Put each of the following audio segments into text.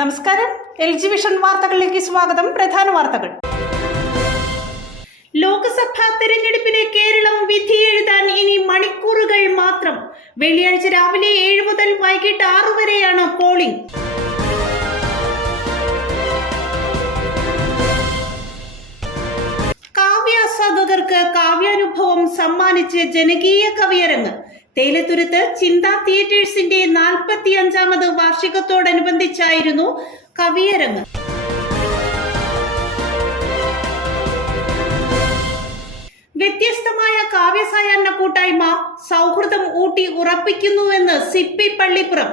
നമസ്കാരം, LG vision വാർത്തകളിലേക്ക് സ്വാഗതം. പ്രധാന വാർത്തകൾ. ലോക്സഭാ തെരഞ്ഞെടുപ്പിന് കേരളം വിധി എഴുതാൻ ഇനി മണിക്കൂറുകൾ മാത്രം. വെള്ളിയാഴ്ച രാവിലെ 7 മുതൽ വൈകിട്ട് 6 വരെയാണ് പോളിംഗ്. കാവ്യാസ്വാദകർക്ക് കാവ്യാനുഭവം സമ്മാനിച്ച് ജനകീയ കവിയരങ്ങ്. തേയിലത്തുരുത്ത് ചിന്ത തിയേറ്റേഴ്സിന്റെ 45ാമത് വാർഷികത്തോടനുബന്ധിച്ചായിരുന്നു കവിയരങ്ങ്. വ്യത്യസ്തമായ കാവ്യസായാഹ്ന കൂട്ടായ്മ സൗഹൃദം ഊട്ടി ഉറപ്പിക്കുന്നുവെന്ന് സിപ്പി പള്ളിപ്പുറം.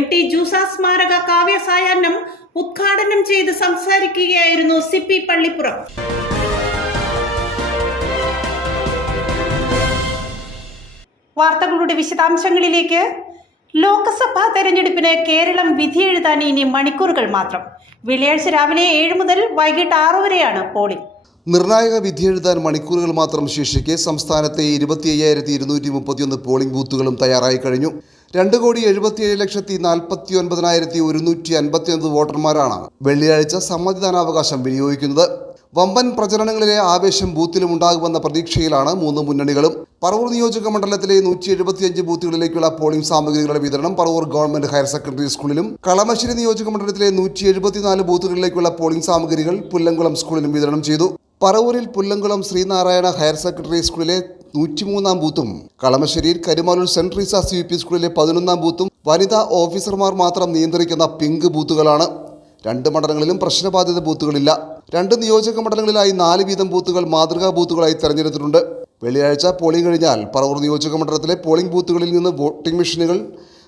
MT ജൂസ സ്മാരക കാവ്യസായാഹ്നം ഉദ്ഘാടനം ചെയ്ത് സംസാരിക്കുകയായിരുന്നു സിപ്പി പള്ളിപ്പുറം. വാർത്തകളുടെ വിശദാംശങ്ങളിലേക്ക്. ലോക്സഭാ തെരഞ്ഞെടുപ്പിന് കേരളം വിധിയെഴുതാൻ ഇനി മണിക്കൂറുകൾ മാത്രം. വെള്ളിയാഴ്ച രാവിലെ 7 മുതൽ വൈകിട്ട് 6 വരെയാണ് പോളിംഗ്. നിർണായക വിധിയെഴുതാൻ മണിക്കൂറുകൾ മാത്രം ശേഷിക്കെ സംസ്ഥാനത്തെ 25,231 പോളിംഗ് ബൂത്തുകളും തയ്യാറായി കഴിഞ്ഞു. 2,77,49,159 വോട്ടർമാരാണ് വെള്ളിയാഴ്ച സമ്മതിദാനാവകാശം വിനിയോഗിക്കുന്നത്. വമ്പൻ പ്രചരണങ്ങളിലെ ആവേശം ബൂത്തിലും ഉണ്ടാകുമെന്ന പ്രതീക്ഷയിലാണ് 3 മുന്നണികളും. പറവൂർ നിയോജക മണ്ഡലത്തിലെ 175 ബൂത്തുകളിലേക്കുള്ള പോളിംഗ് സാമഗ്രികളുടെ വിതരണം പറവൂർ ഗവൺമെന്റ് ഹയർ സെക്കൻഡറി സ്കൂളിലും, കളമശ്ശേരി നിയോജക മണ്ഡലത്തിലെ 174 ബൂത്തുകളിലേക്കുള്ള പോളിംഗ് സാമഗ്രികൾ പുല്ലംകുളം സ്കൂളിലും വിതരണം ചെയ്തു. പറവൂരിൽ പുല്ലംകുളം ശ്രീനാരായണ ഹയർ സെക്കൻഡറി സ്കൂളിലെ 103ാം ബൂത്തും, കളമശ്ശേരിയിൽ കരുമാലൂർ സെന്റ് ട്രീസാസ് UP സ്കൂളിലെ 11ാം ബൂത്തും വനിതാ ഓഫീസർമാർ മാത്രം നിയന്ത്രിക്കുന്ന പിങ്ക് ബൂത്തുകളാണ്. 2 മണ്ഡലങ്ങളിലും പ്രശ്നബാധിത ബൂത്തുകളില്ല. 2 നിയോജക മണ്ഡലങ്ങളിലായി 4 വീതം ബൂത്തുകൾ മാതൃകാ ബൂത്തുകളായി തെരഞ്ഞെടുത്തിട്ടുണ്ട്. വെള്ളിയാഴ്ച പോളിംഗ് കഴിഞ്ഞാൽ പറവൂർ നിയോജക മണ്ഡലത്തിലെ പോളിംഗ് ബൂത്തുകളിൽ നിന്ന് വോട്ടിംഗ് മെഷീനുകൾ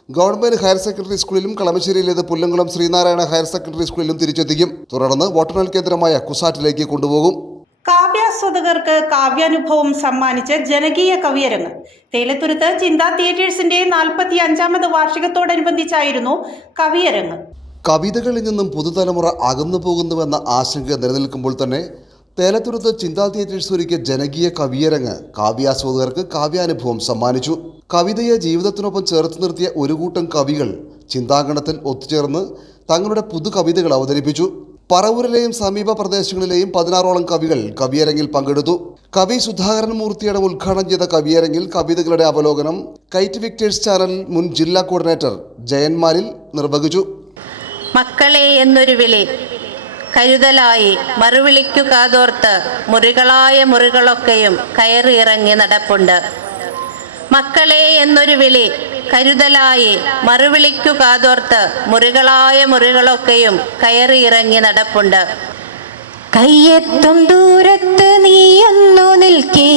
ഗവൺമെന്റ് ഹയർ സെക്കൻഡറി സ്കൂളിലും കളമശ്ശേരിയിലേത് പുല്ലംകുളം ശ്രീനാരായണ ഹയർ സെക്കൻഡറി സ്കൂളിലും തിരിച്ചെത്തിക്കും. തുടർന്ന് വോട്ടെണ്ണൽ കേന്ദ്രമായ കുസാറ്റിലേക്ക് കൊണ്ടുപോകും. കാവ്യാസ്വാദകർക്ക് കാവ്യാനുഭവം സമ്മാനിച്ച് ജനകീയ കവിയരങ്ങ്. തേയിലത്തുരുത്ത് ചിന്ത തിയേറ്റേഴ്സിന്റെ 45ാമത് വാർഷികത്തോടനുബന്ധിച്ചായിരുന്നു കവിയരങ്ങ്. കവിതകളിൽ നിന്നും പുതുതലമുറ അകന്നു പോകുന്നുവെന്ന ആശങ്ക നിലനിൽക്കുമ്പോൾ തന്നെ തേയിലത്തുരുത്ത് ചിന്താ തിയേറ്റേഴ്സ് ഒരുക്കിയ ജനകീയ കവിയരങ്ങ് കാവ്യാസ്വാദകർക്ക് കാവ്യാനുഭവം സമ്മാനിച്ചു. കവിതയെ ജീവിതത്തിനൊപ്പം ചേർത്ത് നിർത്തിയ ഒരു കൂട്ടം കവികൾ ചിന്താങ്കണത്തിൽ ഒത്തുചേർന്ന് തങ്ങളുടെ പുതു കവിതകൾ അവതരിപ്പിച്ചു. പറവൂരിലെയും സമീപ പ്രദേശങ്ങളിലെയും 16ഓളം കവികൾ കവിയരങ്ങിൽ പങ്കെടുത്തു. കവി സുധാകരൻ മൂർത്തിയുടെ ഉദ്ഘാടനം ചെയ്ത കവിയരങ്ങിൽ കവിതകളുടെ അവലോകനം കൈറ്റ് വിക്ടേഴ്സ് ചാനൽ മുൻ ജില്ലാ കോർഡിനേറ്റർ ജയന്മാരിൽ നിർവഹിച്ചു. മക്കളെ എന്നൊരു വിളി കരുതലായി മറുവിളിക്കു കാതോർത്ത് മുറികളായ മുറികളൊക്കെയും കയറി ഇറങ്ങി നടപ്പുണ്ട്. മക്കളെ എന്നൊരു വിളി കരുതലായി മറുവിളിക്കു കാതോർത്ത് മുറികളായ മുറികളൊക്കെയും കയറി ഇറങ്ങി നടപ്പുണ്ട്. കയ്യെത്തും ദൂരത്ത് നീയൊന്നു നിൽക്കേ,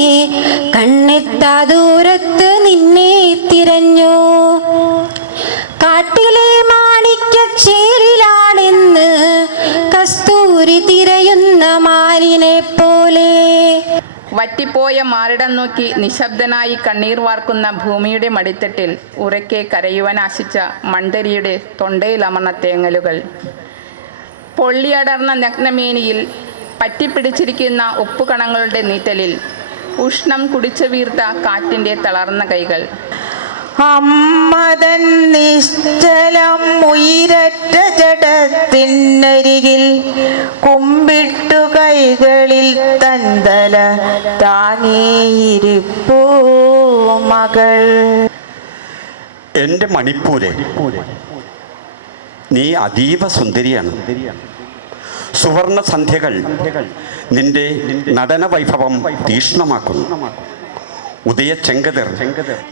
കണ്ണെത്താ ദൂരത്ത് നിന്നെ തിരഞ്ഞു. കാട്ടിലെ മാണിക്യച്ചേലിലാണെന്ന് കസ്തൂരി തിരയുന്ന മാനിനെ പോലെ. വറ്റിപ്പോയ മാറിടം നോക്കി നിശബ്ദനായി കണ്ണീർ വാർക്കുന്ന ഭൂമിയുടെ മടിത്തട്ടിൽ ഉറക്കെ കരയുവാൻ ആശിച്ച മൺതരിയുടെ തൊണ്ടയിലമർന്ന തേങ്ങലുകൾ. പൊള്ളിയടർന്ന നഗ്നമേനിയിൽ പറ്റിപ്പിടിച്ചിരിക്കുന്ന ഉപ്പുകണങ്ങളുടെ നീറ്റലിൽ ഉഷ്ണം കുടിച്ചു വീർത്ത കാറ്റിൻ്റെ തളർന്ന കൈകൾ. അമ്മതൻ നിശ്ചലം ഉയരറ്റ ജഡത്തിനരികിൽ കുമ്പിട്ടു കൈകളിൽ തന്തല താങ്ങിയിരിപ്പൂ മകൾ. എൻ്റെ മണിപ്പൂരെ, നീ അതീവ സുന്ദരിയാണ്. സുവർണ സന്ധ്യകൾ നിന്റെ നടന വൈഭവം തീക്ഷ്ണമാക്കുന്നു. ഉദയചെങ്കതിർ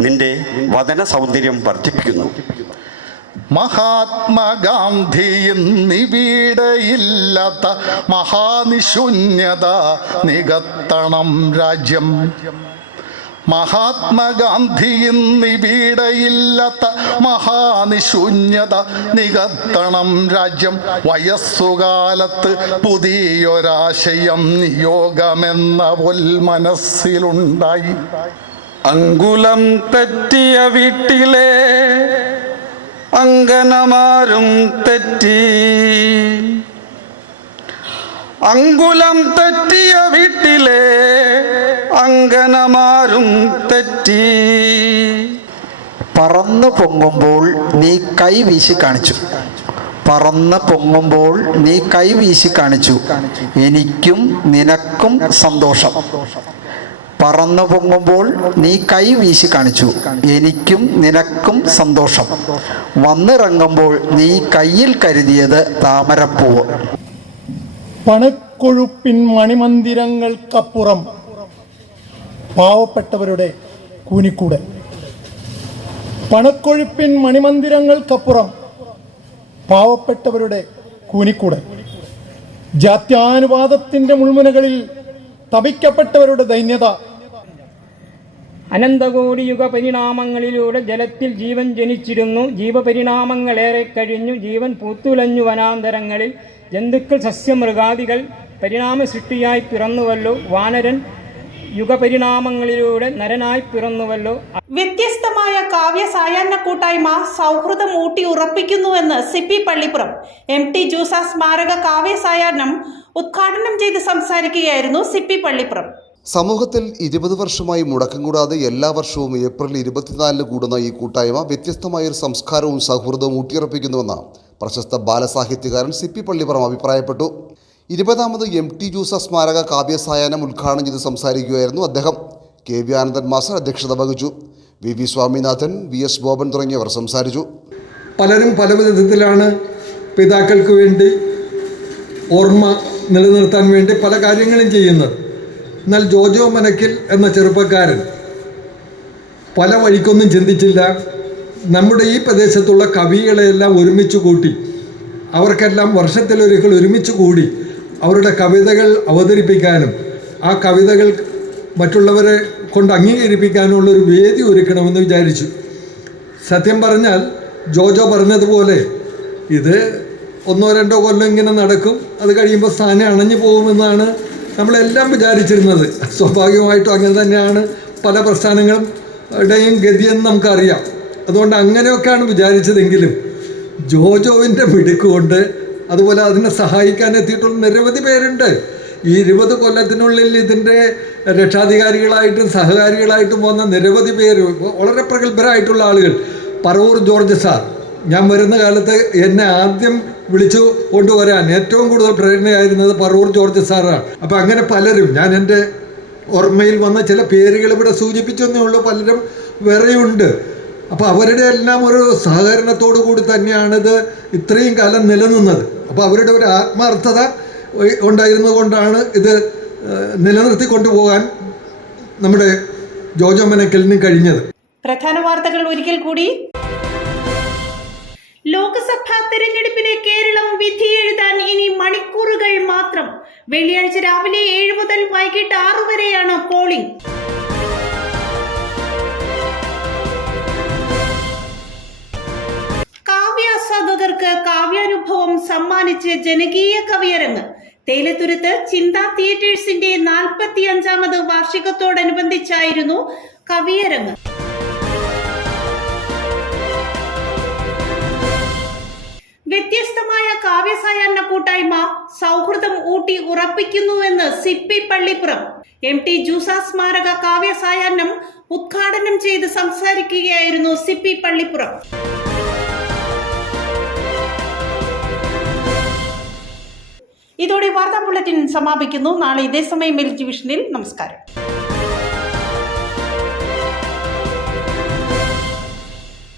നിന്റെ വദന സൗന്ദര്യം വർദ്ധിപ്പിക്കുന്നു. മഹാത്മാഗാന്ധിയിന്നിവിടെയില്ലാത്ത മഹാനിശൂന്യത നികത്തണം രാജ്യം. മഹാത്മാഗാന്ധിയിന്നിവിടെയില്ലാത്ത മഹാനിശൂന്യത നികത്തണം രാജ്യം. വയസ്സുകാലത്ത് പുതിയൊരാശയം നിയോഗമെന്ന മനസ്സിലുണ്ടായി. അങ്കുലം തെറ്റിയ വീട്ടിലെ അങ്കനമാരും തെറ്റി. അങ്കുലം തെറ്റിയ വീട്ടിലെ അങ്കനമാരും തെറ്റി. പറന്നു പൊങ്ങുമ്പോൾ നീ കൈ വീശി കാണിച്ചു. പറന്ന് പൊങ്ങുമ്പോൾ നീ കൈ വീശി കാണിച്ചു, എനിക്കും നിനക്കും സന്തോഷം. പറന്നു പൊങ്ങുമ്പോൾ നീ കൈ വീശി കാണിച്ചു, എനിക്കും നിനക്കും സന്തോഷം. വന്നിറങ്ങുമ്പോൾ നീ കയ്യിൽ കരുതിയത് താമരപ്പൂവ്. പണക്കൊഴുപ്പിൻ മണിമന്ദിരങ്ങൾക്കപ്പുറം പാവപ്പെട്ടവരുടെ കൂനിക്കൂട്. പണക്കൊഴുപ്പിൻ മണിമന്ദിരങ്ങൾക്കപ്പുറം പാവപ്പെട്ടവരുടെ കൂനിക്കൂട്. ജാത്യാനുവാദത്തിൻ്റെ മുൾമുനകളിൽ തപിക്കപ്പെട്ടവരുടെ ദൈന്യത. അനന്തകോടി യുഗപരിണാമങ്ങളിലൂടെ ജലത്തിൽ ജീവൻ ജനിച്ചിരുന്നു. ജീവപരിണാമങ്ങളേറെ കഴിഞ്ഞു ജീവൻ പൂത്തുലഞ്ഞു വനാന്തരങ്ങളിൽ. ജന്തുക്കൾ, സസ്യമൃഗാദികൾ പരിണാമ സൃഷ്ടിയായി പിറന്നുവല്ലോ. വാനരൻ യുഗപരിണാമങ്ങളിലൂടെ നരനായി പിറന്നുവല്ലോ. വ്യത്യസ്തമായ കാവ്യ സായാഹ്ന കൂട്ടായ്മ സൗഹൃദം ഊട്ടി ഉറപ്പിക്കുന്നുവെന്ന് CP പള്ളിപ്പുറം MT ജൂസ സ്മാരക കാവ്യ സായാഹ്നം ഉദ്ഘാടനം ചെയ്ത് സംസാരിക്കുകയായിരുന്നു CP പള്ളിപ്പുറം. സമൂഹത്തിൽ 20 വർഷമായി മുടക്കം കൂടാതെ എല്ലാ വർഷവും ഏപ്രിൽ 24 കൂടുന്ന ഈ കൂട്ടായ്മ വ്യത്യസ്തമായൊരു സംസ്കാരവും സൗഹൃദവും ഊട്ടിയുറപ്പിക്കുന്നുവെന്ന് പ്രശസ്ത ബാലസാഹിത്യകാരൻ CP പള്ളിപ്പുറം അഭിപ്രായപ്പെട്ടു. 20ാമത് MT ജൂസ സ്മാരക കാവ്യ സായാഹ്നം ഉദ്ഘാടനം ചെയ്ത് സംസാരിക്കുകയായിരുന്നു അദ്ദേഹം. KV ആനന്ദൻ മാസ്റ്റർ അധ്യക്ഷത വഹിച്ചു. VV സ്വാമിനാഥൻ, VS ബോബൻ തുടങ്ങിയവർ സംസാരിച്ചു. പലരും പല വിധത്തിലാണ് പിതാക്കൾക്ക് വേണ്ടി ഓർമ്മ നിലനിർത്താൻ വേണ്ടി പല കാര്യങ്ങളും ചെയ്യുന്നത്. എന്നാൽ ജോജോ മനക്കിൽ എന്ന ചെറുപ്പക്കാരൻ പല വഴിക്കൊന്നും ചിന്തിച്ചില്ല. നമ്മുടെ ഈ പ്രദേശത്തുള്ള കവികളെയെല്ലാം ഒരുമിച്ച് കൂട്ടി, അവർക്കെല്ലാം വർഷത്തിലൊരിക്കൽ ഒരുമിച്ച് കൂടി അവരുടെ കവിതകൾ അവതരിപ്പിക്കാനും ആ കവിതകൾ മറ്റുള്ളവരെ കൊണ്ട് അംഗീകരിപ്പിക്കാനുള്ളൊരു വേദി ഒരുക്കണമെന്ന് വിചാരിച്ചു. സത്യം പറഞ്ഞാൽ ജോജോ പറഞ്ഞതുപോലെ ഇത് 1-2 കൊല്ലം ഇങ്ങനെ നടക്കും, അത് കഴിയുമ്പോൾ സ്ഥാനം അണഞ്ഞു പോകുമെന്നാണ് നമ്മളെല്ലാം വിചാരിച്ചിരുന്നത്. സ്വാഭാവികമായിട്ടും അങ്ങനെ തന്നെയാണ് പല പ്രസ്ഥാനങ്ങളുടെയും ഗതിയെന്ന് നമുക്കറിയാം. അതുകൊണ്ട് അങ്ങനെയൊക്കെയാണ് വിചാരിച്ചതെങ്കിലും ജോജോവിൻ്റെ മിടുക്കുകൊണ്ട് അതുപോലെ അതിനെ സഹായിക്കാൻ എത്തിയിട്ടുള്ള നിരവധി പേരുണ്ട്. ഈ 20 കൊല്ലത്തിനുള്ളിൽ ഇതിൻ്റെ രക്ഷാധികാരികളായിട്ടും സഹകാരികളായിട്ടും വന്ന നിരവധി പേര്, വളരെ പ്രഗത്ഭരായിട്ടുള്ള ആളുകൾ. പറവൂർ ജോർജ് സാർ, ഞാൻ വരുന്ന കാലത്ത് എന്നെ ആദ്യം വിളിച്ചു കൊണ്ടുവരാൻ ഏറ്റവും കൂടുതൽ പ്രേരണയായിരുന്നത് പറവൂർ ജോർജ് സാറാണ്. അപ്പം അങ്ങനെ പലരും, ഞാൻ എൻ്റെ ഓർമ്മയിൽ വന്ന ചില പേരുകൾ ഇവിടെ സൂചിപ്പിച്ചെന്നേ ഉള്ളൂ, പലരും വേറെയുണ്ട്. അപ്പോൾ അവരുടെ എല്ലാം ഒരു സഹകരണത്തോടു കൂടി തന്നെയാണിത് ഇത്രയും കാലം നിലനിന്നത്. അപ്പോൾ അവരുടെ ഒരു ആത്മാർത്ഥത ഉണ്ടായിരുന്നത് കൊണ്ടാണ് ഇത് നിലനിർത്തി കൊണ്ടുപോകാൻ നമ്മുടെ ജോജോ മനക്കലിന് കഴിഞ്ഞത്. പ്രധാന വാർത്തകൾ ഒരിക്കൽ കൂടി. ലോക്സഭാ തെരഞ്ഞെടുപ്പിന് കേരളം വിധി എഴുതാൻ ഇനി മണിക്കൂറുകൾ മാത്രം. വെള്ളിയാഴ്ച രാവിലെ 7 മുതൽ വൈകിട്ട് 6 വരെയാണ് പോളിംഗ്. കാവ്യാസ്വാദകർക്ക് കാവ്യാനുഭവം സമ്മാനിച്ച് ജനകീയ കവിയരങ്ങ്. തേയിലത്തുരുത്ത് ചിന്ത തിയേറ്റേഴ്സിന്റെ 45ാമത് വാർഷികത്തോടനുബന്ധിച്ചായിരുന്നു കവിയരങ്ങ്. വ്യത്യസ്തമായ കാവ്യസായാഹ്ന കൂട്ടായ്മ സൗഹൃദം ഊട്ടി ഉറപ്പിക്കുന്നുവെന്ന് CP പള്ളിപ്പുറം MT ജൂസ സ്മാരക കാവ്യസായാഹ്നം ഉദ്ഘാടനം ചെയ്ത് സംസാരിക്കുകയായിരുന്നു CP പള്ളിപ്പുറം. ഇതോടെ വാർത്താ ബുള്ളറ്റിൻ സമാപിക്കുന്നു. നാളെ ഇതേ സമയം മെൽ ഡിവിഷനിൽ. നമസ്കാരം.